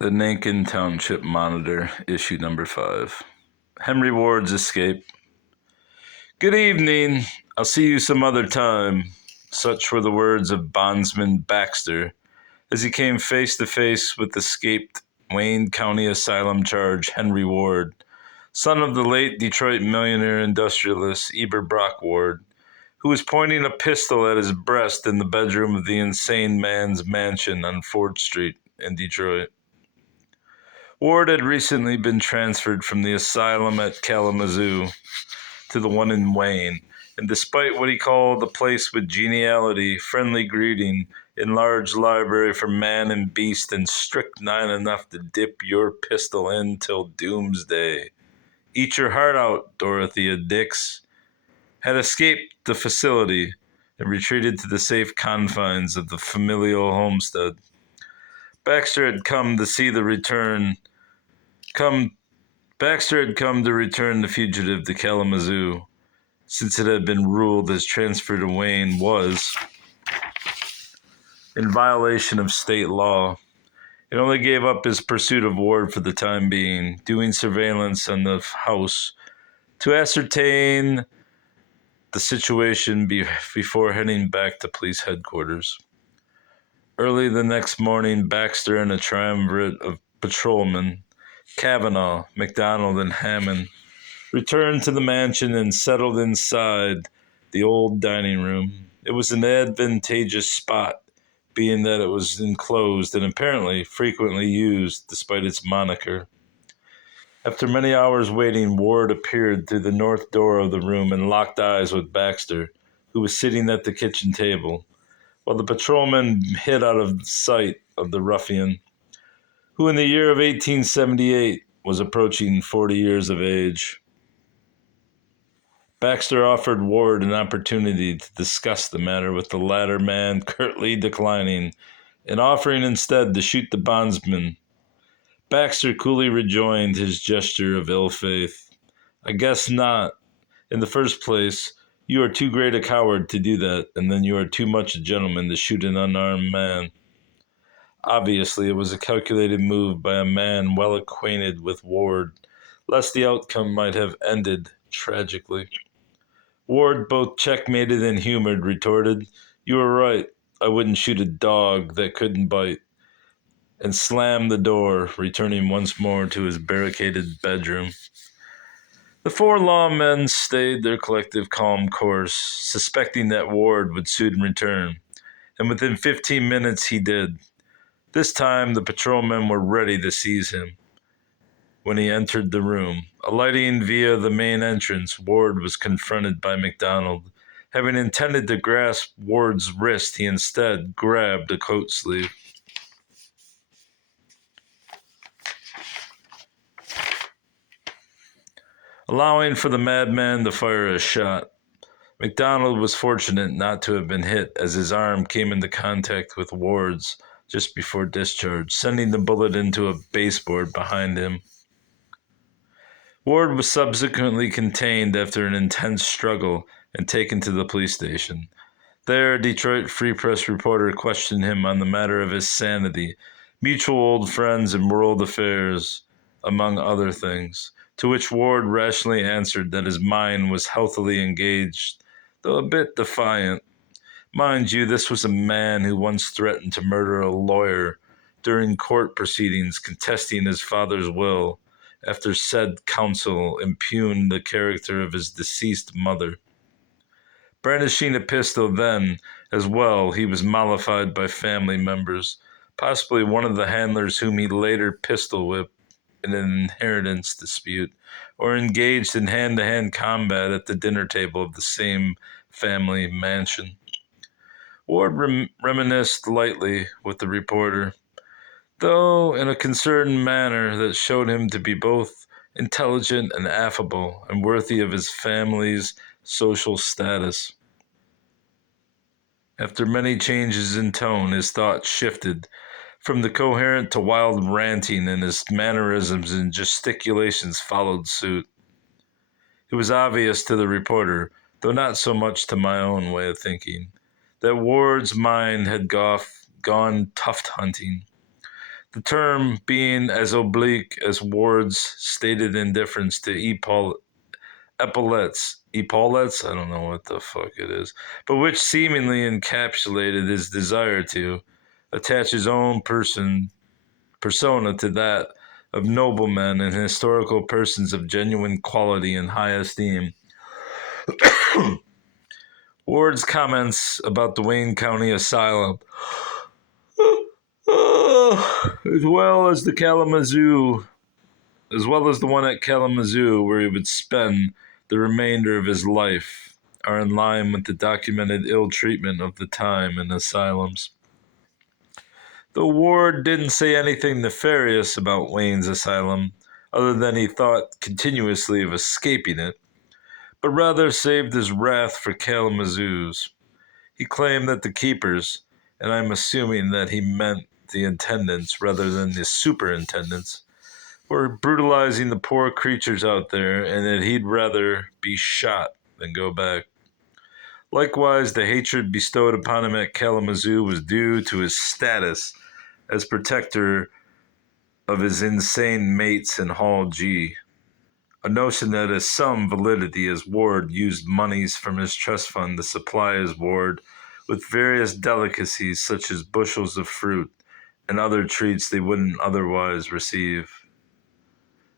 The Nankin Township Monitor, issue number 5. Henry Ward's escape. Good evening. I'll see you some other time. Such were the words of bondsman Baxter as he came face to face with escaped Wayne County Asylum charge Henry Ward, son of the late Detroit millionaire industrialist Eber Brock Ward, who was pointing a pistol at his breast in the bedroom of the insane man's mansion on Ford Street in Detroit. Ward had recently been transferred from the asylum at Kalamazoo to the one in Wayne, and despite what he called a place with geniality, friendly greeting, enlarged library for man and beast, and strychnine enough to dip your pistol in till doomsday. Eat your heart out, Dorothea Dix, had escaped the facility and retreated to the safe confines of the familial homestead. Baxter had come to return the fugitive to Kalamazoo, since it had been ruled his transfer to Wayne was in violation of state law. It only gave up his pursuit of Ward for the time being, doing surveillance on the house to ascertain the situation before heading back to police headquarters. Early the next morning, Baxter and a triumvirate of patrolmen, Kavanaugh, McDonald, and Hammond, returned to the mansion and settled inside the old dining room. It was an advantageous spot, being that it was enclosed and apparently frequently used despite its moniker. After many hours waiting, Ward appeared through the north door of the room and locked eyes with Baxter, who was sitting at the kitchen table, while the patrolman hid out of sight of the ruffian, who in the year of 1878 was approaching 40 years of age. Baxter offered Ward an opportunity to discuss the matter with the latter man curtly declining and offering instead to shoot the bondsman. Baxter coolly rejoined his gesture of ill faith. I guess not. In the first place, you are too great a coward to do that, and then you are too much a gentleman to shoot an unarmed man. Obviously, it was a calculated move by a man well acquainted with Ward, lest the outcome might have ended tragically. Ward, both checkmated and humored, retorted, You were right. I wouldn't shoot a dog that couldn't bite, and slammed the door, returning once more to his barricaded bedroom. The four lawmen stayed their collective calm course, suspecting that Ward would soon return, and within 15 minutes he did. This time the patrolmen were ready to seize him. When he entered the room, alighting via the main entrance, Ward was confronted by McDonald. Having intended to grasp Ward's wrist, he instead grabbed a coat sleeve. Allowing for the madman to fire a shot. McDonald was fortunate not to have been hit, as his arm came into contact with Ward's just before discharge, sending the bullet into a baseboard behind him. Ward was subsequently contained after an intense struggle and taken to the police station. There, a Detroit Free Press reporter questioned him on the matter of his sanity, mutual old friends, and world affairs, among other things, to which Ward rationally answered that his mind was healthily engaged, though a bit defiant. Mind you, this was a man who once threatened to murder a lawyer during court proceedings contesting his father's will, after said counsel impugned the character of his deceased mother. Brandishing a pistol then, as well, he was mollified by family members, possibly one of the handlers whom he later pistol-whipped in an inheritance dispute, or engaged in hand-to-hand combat at the dinner table of the same family mansion. Ward reminisced lightly with the reporter, though in a concerned manner that showed him to be both intelligent and affable, and worthy of his family's social status. After many changes in tone, his thoughts shifted from the coherent to wild ranting, and his mannerisms and gesticulations followed suit. It was obvious to the reporter, though not so much to my own way of thinking, that Ward's mind had gone tuft hunting. the term being as oblique as Ward's stated indifference to epaulets, I don't know what the fuck it is, but which seemingly encapsulated his desire to attach his own persona to that of noblemen and historical persons of genuine quality and high esteem. Ward's comments about the Wayne County Asylum, as well as the one at Kalamazoo, where he would spend the remainder of his life, are in line with the documented ill treatment of the time in asylums. Though Ward didn't say anything nefarious about Wayne's asylum, other than he thought continuously of escaping it, but rather saved his wrath for Kalamazoo's. He claimed that the keepers, and I'm assuming that he meant the attendants rather than the superintendents, were brutalizing the poor creatures out there, and that he'd rather be shot than go back. Likewise, the hatred bestowed upon him at Kalamazoo was due to his status as protector of his insane mates in Hall G. A notion that has some validity, as Ward used monies from his trust fund to supply his ward with various delicacies such as bushels of fruit and other treats they wouldn't otherwise receive.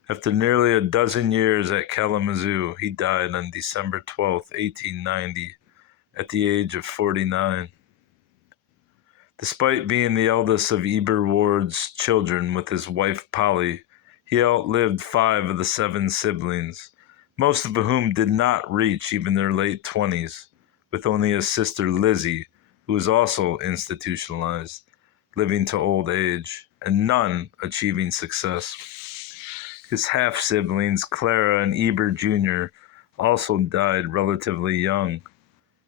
After nearly a dozen years at Kalamazoo, he died on December 12, 1890, at the age of 49. Despite being the eldest of Eber Ward's children with his wife Polly, he outlived 5 of the 7 siblings, most of whom did not reach even their late 20s, with only his sister Lizzie, who was also institutionalized, living to old age, and none achieving success. His half-siblings, Clara and Eber Jr., also died relatively young,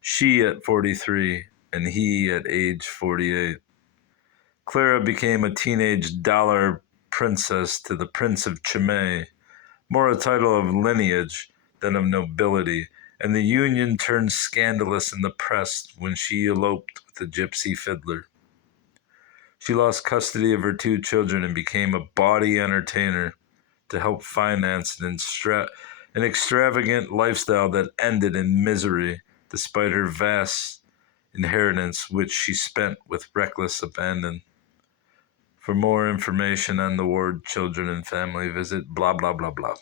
she at 43 and he at age 48. Clara became a teenage dollar princess to the Prince of Chimay, more a title of lineage than of nobility, and the union turned scandalous in the press when she eloped with a gypsy fiddler. She lost custody of her 2 children and became a bawdy entertainer to help finance an extravagant lifestyle that ended in misery, despite her vast inheritance, which she spent with reckless abandon. For more information on the Ward children and family, visit blah blah blah blah.